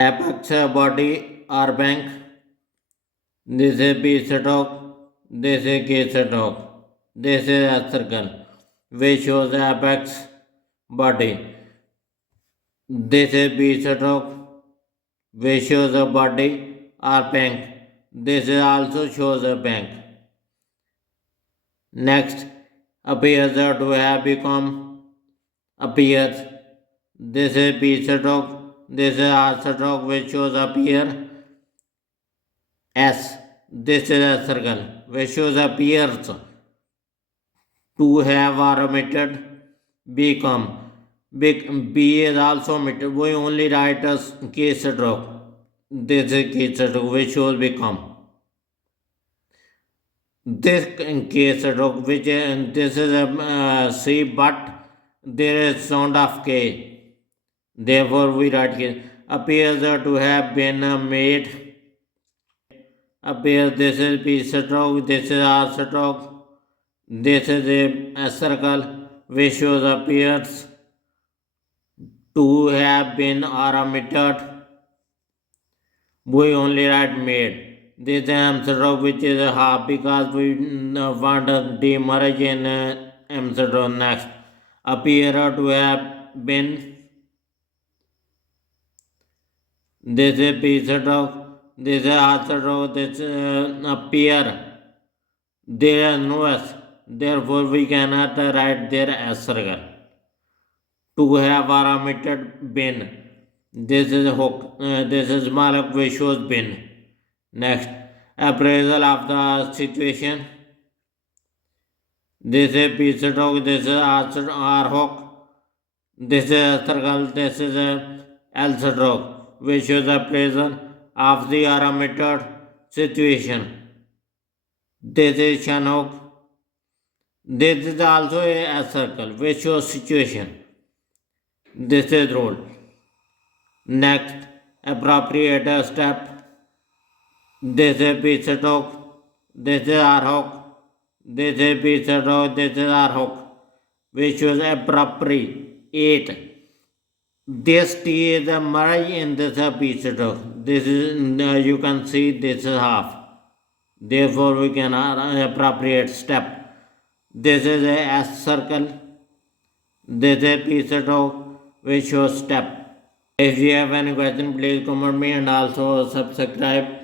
Apex body or bank. This is B stroke. This is K stroke. This is a circle which shows apex body. This is B stroke which shows a body or bank. This is also shows a bank. Next, appears to have become appears. This is B stroke. This is R stroke which shows appear. S. This is a circle which shows appears to have or omitted become. B is also omitted. We only write as case stroke. This is case stroke which shows become. This case stroke which this is a C, but there is sound of K. Therefore, we write case. Appears to have been made. Appears. This is B stroke. This is R stroke. This is a circle which shows appears to have been or omitted. We only write made. This is M stroke which is a half because we want a demerge in M stroke. Next, appear to have been. This is P stroke. This is R stroke. This appear. There is no S. Therefore, we cannot write there as circle. To have or omitted bin. This is hook. This is small hook which shows bin. Next, appraisal of the situation. This is P stroke. This is R hook. This is a circle. This is a L stroke which shows appraisal of the or omitted situation. This is Shan hook. This is also a circle which shows situation. This is rule. Next, appropriate step. This is B stroke. This is R hook. This is B stroke. This is R hook, which shows appropriate. This T is a merge in this B stroke. This is you can see this is half. Therefore, we can appropriate step. This is a S circle. This is P stroke which shows step. If you have any question, please comment me and also subscribe.